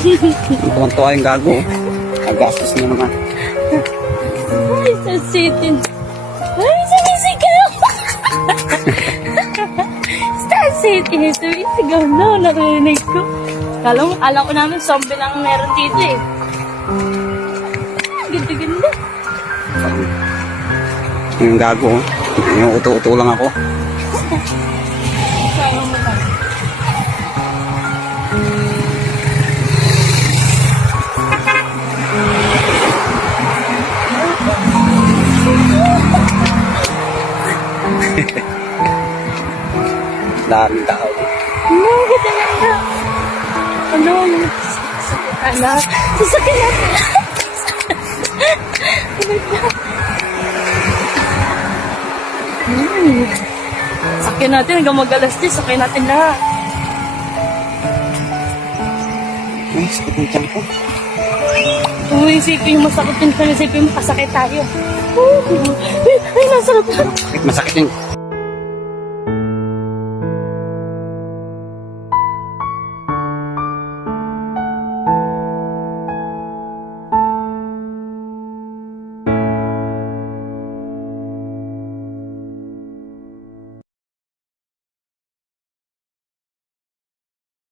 Tuwan-tuwa yung gago. Agastos niya naman. Ay, sensitin. Ay, sumisigaw. Star City, sumisigaw na. Narinig ko. Alam ko namin zombie lang meron dito eh. Ganda-ganda. Yung gago. Yung uto-uto lang ako. Sayang mo ba? Daming tao. Ano, ganda-ganda. Ano, sasakyan natin. Sakyan natin hanggang mag-alas 10. Sakyan natin lahat. Ay, sakit ng tiyan ko. Uy, isipin yung masakit yun. Isipin mo, kasakit tayo. Ay, nasarap na. Masakit yung